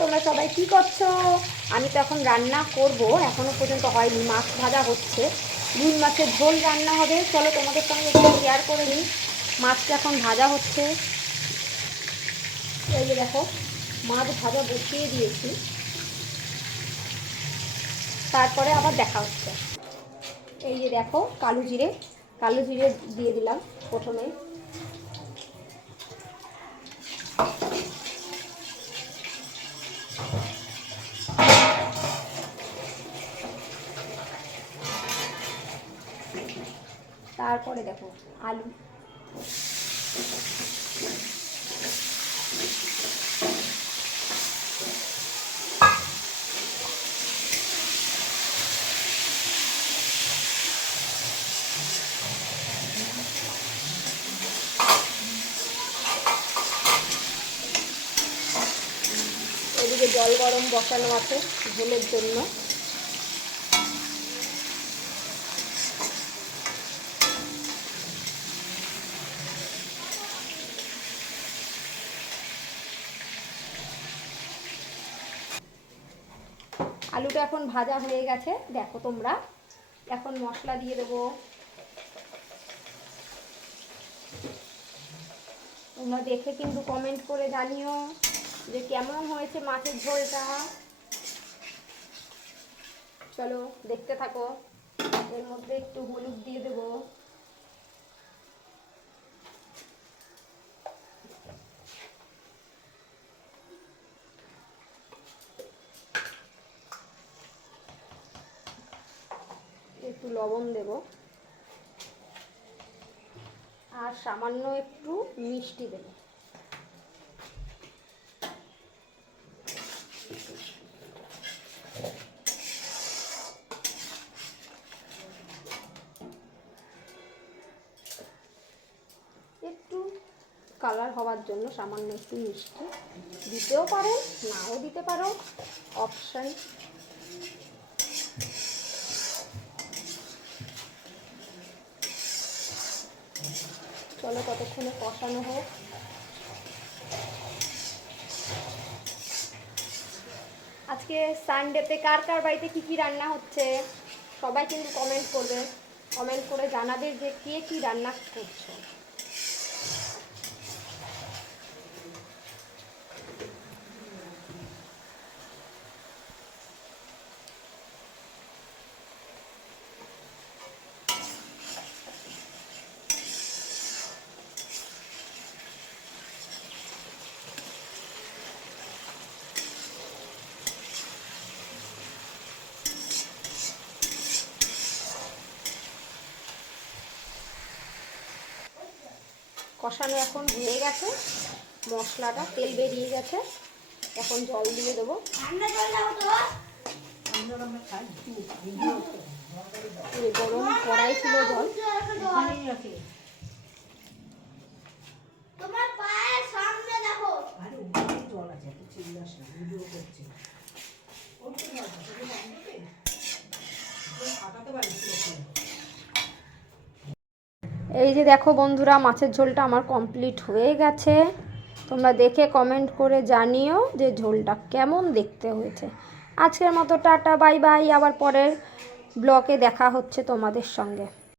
তোমরা সবাই কি করছো? আমি তো এখন রান্না করব, এখনো পর্যন্ত হয়নি, মাছ ভাজা হচ্ছে, রুই মাছের ঝোল রান্না হবে। চলো তোমাদের সঙ্গে একটু শেয়ার করে নিই। মাছটা এখন ভাজা হচ্ছে। এই যে দেখো, মাছ ভাজা বসিয়ে দিয়েছি, তারপরে আবার দেখা হচ্ছে। এই যে দেখো, কালো জিরে দিয়ে দিলাম প্রথমে। তারপরে দেখো আলু, এদিকে জল গরম বসানো আছে ঝোলের জন্য। আলুটা এখন ভাজা হয়ে গেছে, দেখো তোমরা। এখন মশলা দিয়ে দেবো। তোমরা দেখে কিন্তু কমেন্ট করে জানিও যে কেমন হয়েছে মাছের ঝোলটা। চলো দেখতে থাকো। এর মধ্যে একটু হলুদ দিয়ে দেবো, একটু লবণ দেব, আর সামান্য একটু মিষ্টি দেব। একটু কালার হওয়ার জন্য সামান্য একটু মিষ্টি দিতেও পারো, নাও দিতে পারো, অপশন। চলো ততক্ষণে কষানো হোক। আজকে সানডেতে কার কার বাড়িতে কী কী রান্না হচ্ছে সবাই কিন্তু কমেন্ট করবে, কমেন্ট করে জানাবে যে কে কী রান্না করছো। কষানো এখন হয়ে গেছে, মশলাটা তেল বেরিয়ে গেছে, এখন জল দিয়ে দেবো। গরম কড়াই ছিল, জল এই যে দেখো বন্ধুরা, মাছের ঝোলটা আমার কমপ্লিট হয়ে গেছে। তোমরা দেখে কমেন্ট করে জানিও যে ঝোলটা কেমন দেখতে হয়েছে। আজকের মতো টাটা, বাই বাই। আবার পরের ব্লগে দেখা হচ্ছে তোমাদের সঙ্গে।